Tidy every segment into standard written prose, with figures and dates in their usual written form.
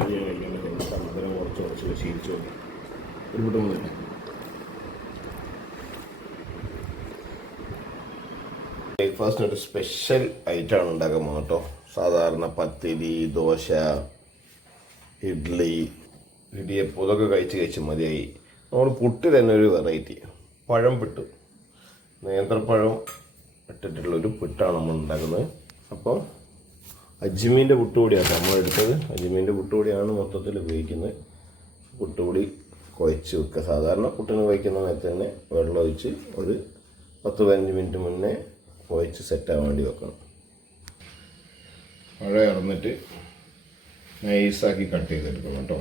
അത് ഞാൻ കഴിക്കേണ്ട മധുരം കുറച്ച് ശീലിച്ചു ഒരു കൂട്ടം വന്നിട്ട് ബ്രേക്ക്ഫാസ്റ്റിന് ഒരു സ്പെഷ്യൽ ഐറ്റമാണ് ഉണ്ടാക്കാൻ പോകുന്നത് കേട്ടോ. സാധാരണ പത്തിരി, ദോശ, ഇടിയപ്പം ഇതൊക്കെ കഴിച്ച് മതിയായി. നമ്മൾ പുട്ട് തന്നെ ഒരു വെറൈറ്റി പഴം പുട്ട്, നേന്ത്രപ്പഴം ഇട്ടിട്ടുള്ളൊരു പുട്ടാണ് നമ്മൾ ഉണ്ടാക്കുന്നത്. അപ്പോൾ അജ്മീൻ്റെ പുട്ടുപൊടിയാണ് നമ്മളെടുത്തത്. അജ്മീൻ്റെ പുട്ടുപൊടിയാണ് മൊത്തത്തിൽ ഉപയോഗിക്കുന്നത്. പുട്ടുപൊടി കുഴച്ച് വെക്കുക. സാധാരണ പുട്ടിന് കുഴക്കുന്ന നേരത്തെ തന്നെ വെള്ളം ഒഴിച്ച് ഒരു 10-15 മിനിറ്റ് മുന്നേ കുഴച്ച് സെറ്റാകാൻ വേണ്ടി വെക്കണം. മഴ ഇറന്നിട്ട് നൈസാക്കി കട്ട് ചെയ്തെടുക്കണം കേട്ടോ.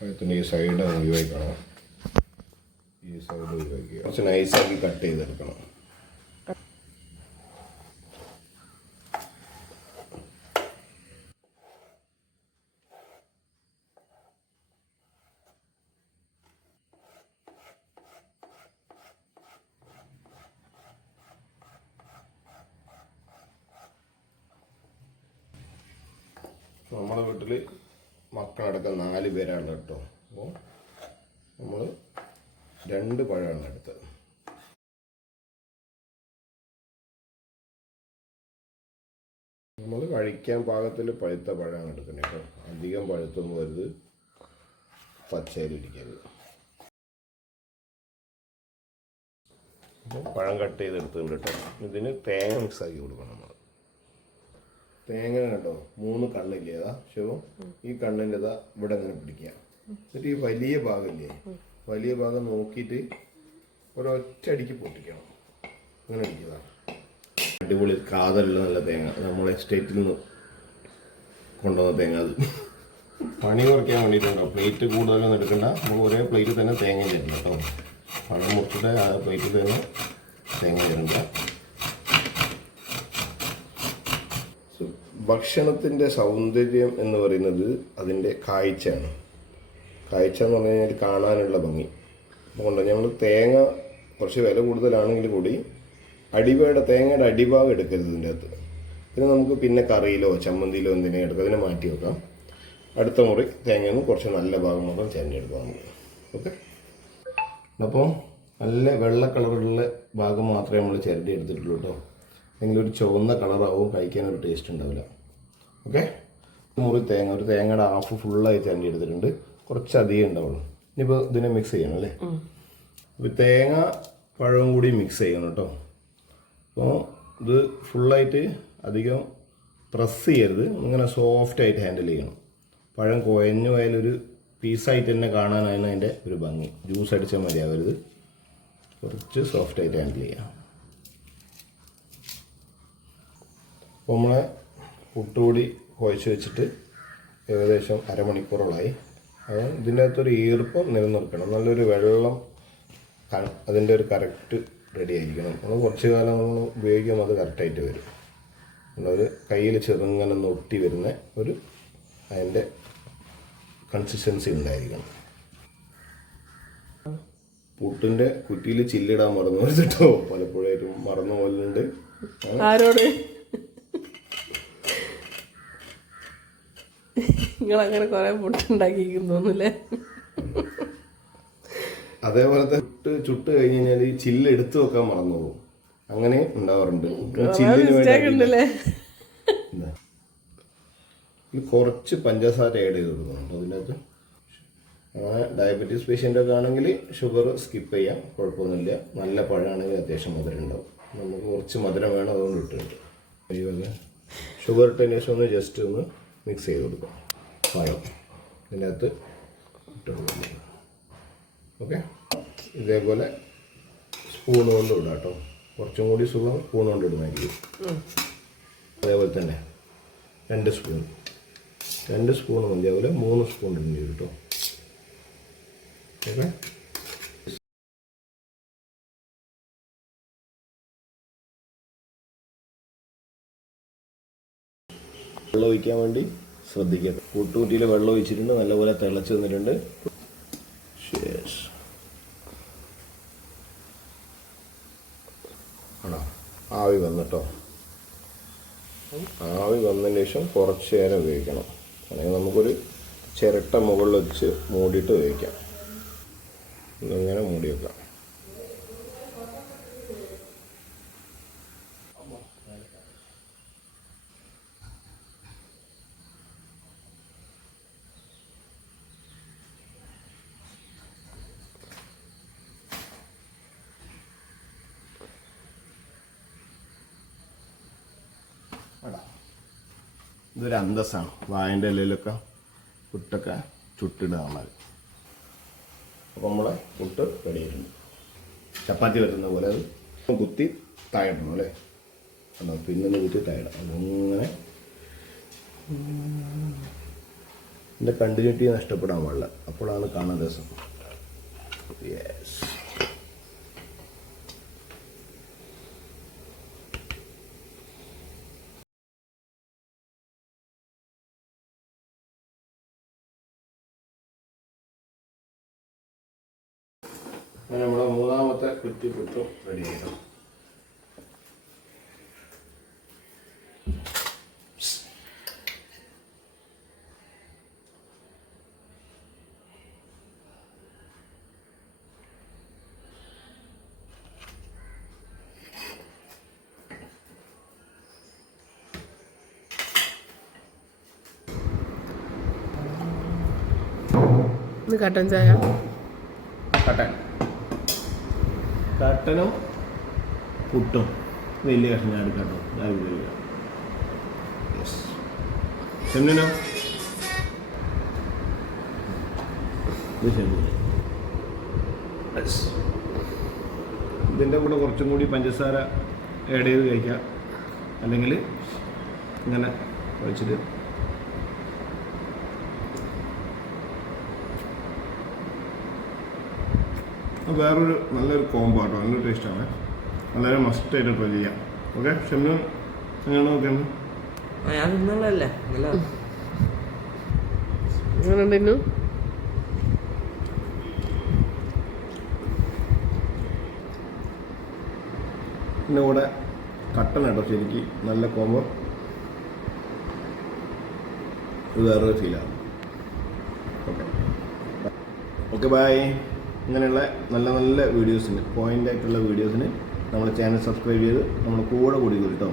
പഴത്തിൻ്റെ ഈ സൈഡ് ഒഴിവാക്കണം. ഈ സൈഡ് ഒഴിവാക്കി കുറച്ച് നൈസാക്കി കട്ട് ചെയ്തെടുക്കണം. നമ്മളെ വീട്ടിൽ മക്കളടക്കം 4 പേരാണ് കേട്ടോ. അപ്പോൾ നമ്മൾ 2 പഴമാണ് എടുത്തത്. നമ്മൾ കഴിക്കാൻ പാകത്തിൽ പഴുത്ത പഴമാണ് എടുക്കുന്നത് കേട്ടോ. അധികം പഴുത്തൊന്നും വരുത്, പച്ചയിലിരിക്കരുത്. അപ്പോൾ പഴം കട്ട് ചെയ്തെടുത്തിട്ടുണ്ട് കേട്ടോ. ഇതിന് തേങ്ങ മിക്സാക്കി കൊടുക്കണം നമ്മൾ. തേങ്ങ കേട്ടോ 3 കണ്ണില്ലേ, അതാ ശിവം ഈ കണ്ണിൻ്റെ ഇതാ ഇവിടെ അങ്ങനെ പിടിക്കുക. എന്നിട്ട് ഈ വലിയ ഭാഗമില്ലേ, വലിയ ഭാഗം നോക്കിയിട്ട് ഒരൊറ്റടിക്ക് പൊട്ടിക്കണം. അങ്ങനെ അടിക്കുക. അടിപൊളി കാതലുള്ള നല്ല തേങ്ങ, നമ്മൾ എസ്റ്റേറ്റിൽ നിന്ന് കൊണ്ടുവന്ന തേങ്ങ. അത് പണി കുറയ്ക്കാൻ വേണ്ടിയിട്ടുണ്ടോ. പ്ലേറ്റ് കൂടുതലൊന്നും എടുക്കണ്ട. നമുക്ക് ഒരേ പ്ലേറ്റിൽ തന്നെ തേങ്ങ ചേരണം കേട്ടോ. പഴം മുറിച്ചിട്ട് ആ പ്ലേറ്റിൽ തന്നെ തേങ്ങ ചേരണ്ട. ഭക്ഷണത്തിൻ്റെ സൗന്ദര്യം എന്ന് പറയുന്നത് അതിൻ്റെ കാഴ്ചയാണ്. കാഴ്ച എന്ന് പറഞ്ഞു കഴിഞ്ഞാൽ കാണാനുള്ള ഭംഗി. അതുകൊണ്ട് ഞങ്ങൾ തേങ്ങ കുറച്ച് വില കൂടുതലാണെങ്കിൽ കൂടി തേങ്ങയുടെ അടിഭാഗം എടുക്കരുത് ഇതിൻ്റെ അകത്ത്. പിന്നെ നമുക്ക് പിന്നെ കറിയിലോ ചമ്മന്തിയിലോ എന്തിനോ എടുക്കാം, അതിനെ മാറ്റി വെക്കാം. അടുത്ത മുറി തേങ്ങയിൽ നിന്ന് കുറച്ച് നല്ല ഭാഗം മാത്രം ചെരഞ്ഞെടുക്കാം നമുക്ക്. ഓക്കെ, അപ്പോൾ നല്ല വെള്ള കളറുള്ള ഭാഗം മാത്രമേ നമ്മൾ ചിരണ്ടി എടുത്തിട്ടുള്ളൂ കേട്ടോ. അല്ലെങ്കിൽ ഒരു ചുവന്ന കളറാവും, കഴിക്കാനൊരു ടേസ്റ്റ് ഉണ്ടാവില്ല. ഓക്കെ, മുറി തേങ്ങ, ഒരു തേങ്ങയുടെ ഹാഫ് ഫുള്ളായി ചിരണ്ടി എടുത്തിട്ടുണ്ട്. കുറച്ചധികം ഉണ്ടാവുള്ളൂ. ഇനിയിപ്പോൾ ഇതിനെ മിക്സ് ചെയ്യണം അല്ലേ. അപ്പോൾ തേങ്ങ പഴവും കൂടി മിക്സ് ചെയ്യണം കേട്ടോ. അപ്പോൾ ഇത് ഫുള്ളായിട്ട് അധികം പ്രസ് ചെയ്യരുത്, ഇങ്ങനെ സോഫ്റ്റായിട്ട് ഹാൻഡിൽ ചെയ്യണം. പഴം കുഴഞ്ഞു പോയാലൊരു പീസായിട്ട് തന്നെ കാണാനാണ് അതിൻ്റെ ഒരു ഭംഗി. ജ്യൂസ് അടിച്ചാൽ മതിയാവരുത്, കുറച്ച് സോഫ്റ്റായിട്ട് ഹാൻഡിൽ ചെയ്യാം. അപ്പോൾ നമ്മളെ പുട്ടുപൊടി കുഴച്ച് വെച്ചിട്ട് ഏകദേശം അരമണിക്കൂറോളായി. അത് ഇതിൻ്റെ അകത്തൊരു ഈർപ്പം നിലനിർത്തണം. നല്ലൊരു വെള്ളം അതിൻ്റെ ഒരു കറക്റ്റ് റെഡി ആയിരിക്കണം. നമ്മൾ കുറച്ച് കാലം നമ്മൾ ഉപയോഗിക്കുമ്പോൾ അത് കറക്റ്റായിട്ട് വരും. ഒരു കയ്യിൽ ചെറുങ്ങനെ ഒട്ടി വരുന്ന ഒരു അതിൻ്റെ കൺസിസ്റ്റൻസി ഉണ്ടായിരിക്കണം. പുട്ടിൻ്റെ കുറ്റിയിൽ ചില്ലിടാൻ മറന്നു വെച്ചിട്ടോ, പലപ്പോഴായിട്ടും മറന്നു പോലുണ്ട്. ആരോട് നിങ്ങളങ്ങനെ കുറെ പുട്ടുണ്ടാക്കിയിരിക്കും തോന്നുന്നില്ലേ. അതേപോലത്തെ ചുട്ട് കഴിഞ്ഞ് കഴിഞ്ഞാൽ ഈ ചില്ല് എടുത്തു വെക്കാൻ മറന്നു പോകും. അങ്ങനെ ഉണ്ടാവാറുണ്ട്. കുറച്ച് പഞ്ചസാര ആഡ് ചെയ്ത് കൊടുക്കുന്നുണ്ട് അതിനകത്ത്. അങ്ങനെ ഡയബറ്റീസ് പേഷ്യൻ്റ് ഒക്കെ ആണെങ്കിൽ ഷുഗർ സ്കിപ്പ് ചെയ്യാം, കുഴപ്പമൊന്നുമില്ല. നല്ല പഴമാണെങ്കിൽ അത്യാവശ്യം മധുരം ഉണ്ടാവും. നമുക്ക് കുറച്ച് മധുരം വേണം, അതുകൊണ്ട് ഇട്ടുണ്ട്. അതുപോലെ ഷുഗർ ഇട്ടതിന് ശേഷം ഒന്ന് ജസ്റ്റ് ഒന്ന് മിക്സ് ചെയ്ത് കൊടുക്കാം. പഴം ഇതിനകത്ത് ഇട്ട് കൊടുക്കാം. ഓക്കെ, ഇതേപോലെ സ്പൂൺ കൊണ്ട് ഇടാം കേട്ടോ. കുറച്ചും കൂടി സുഖം സ്പൂൺ കൊണ്ട് ഇടുന്നതായിരിക്കും. അതേപോലെ തന്നെ 2 സ്പൂൺ മതി. അതുപോലെ 3 സ്പൂൺ ഇടേണ്ടി വരും കേട്ടോ. ഓക്കെ, വെള്ളം ഒഴിക്കാൻ വേണ്ടി ശ്രദ്ധിക്കുക. കൂട്ടുകുറ്റിയിൽ വെള്ളം ഒഴിച്ചിട്ടുണ്ട്, നല്ലപോലെ തിളച്ച് വന്നിട്ടുണ്ട്. ആണോ, ആവി വന്നിട്ടോ. ആവി വന്നതിന് ശേഷം കുറച്ച് നേരം വേവിക്കണം. അല്ലെങ്കിൽ നമുക്കൊരു ചിരട്ട മുകളിൽ വെച്ച് മൂടിയിട്ട് വേവിക്കാം. ഇങ്ങനെ മൂടി വെക്കാം. ഇതൊരു അന്തസ്സാണ്. വാഴൻ്റെ ഇലയിലൊക്കെ പുട്ടൊക്കെ ചുട്ടിടുക നമ്മൾ. അപ്പോൾ നമ്മളെ പുട്ട് റെഡിയായിട്ടുണ്ട്. ചപ്പാത്തി വരുന്ന പോലെ അത് കുത്തി താഴണം അല്ലേ. അല്ല പിന്നെ കുത്തി താഴണം. അങ്ങനെ എൻ്റെ കണ്ടിന്യൂറ്റി നഷ്ടപ്പെടാൻ പാടില്ല. അപ്പോഴാണ് കാണാൻ രസം. യെസ്. അങ്ങനെ നമ്മളെ മൂന്നാമത്തെ കുറ്റി പുട്ടും റെഡി ചെയ്യണം. ഇത് കട്ടൻ ചായ. കട്ടനും പുട്ടും വലിയ കഷ്ണം ഞാൻ എടുക്കാം കേട്ടോ. യെസ്. ചെമ്മീനോ? ഇത് ചെമ്മീൻ. ഇതിൻ്റെ കൂടെ കുറച്ചും കൂടി പഞ്ചസാര ആഡ് ചെയ്ത് കഴിക്കാം. അല്ലെങ്കിൽ ഇങ്ങനെ കഴിച്ചിട്ട് വേറൊരു നല്ലൊരു കോംബോ ആട്ടോ. നല്ലൊരു ടേസ്റ്റാണ്. വളരെ മസ്റ്റായിട്ട് ട്രൈ ചെയ്യാം. ഓക്കെ ഷെമിനു എങ്ങനെയാണ് നോക്കിയാണ്? ഞാൻ തിന്നുള്ളല്ലേ. എങ്ങനെയുണ്ടായിരുന്നു? പിന്നെ കൂടെ കട്ടൻ കേട്ടോ. ശരിക്കും നല്ല കോംബോ. ഇത് വേറൊരു ഫീലാണ്. Okay okay bye. ഇങ്ങനെയുള്ള നല്ല നല്ല വീഡിയോസിന്, പോയിൻ്റ് ആയിട്ടുള്ള വീഡിയോസിന് നമ്മുടെ ചാനൽ സബ്സ്ക്രൈബ് ചെയ്ത് നമ്മൾ കൂടെ കൂടി കേട്ടോ.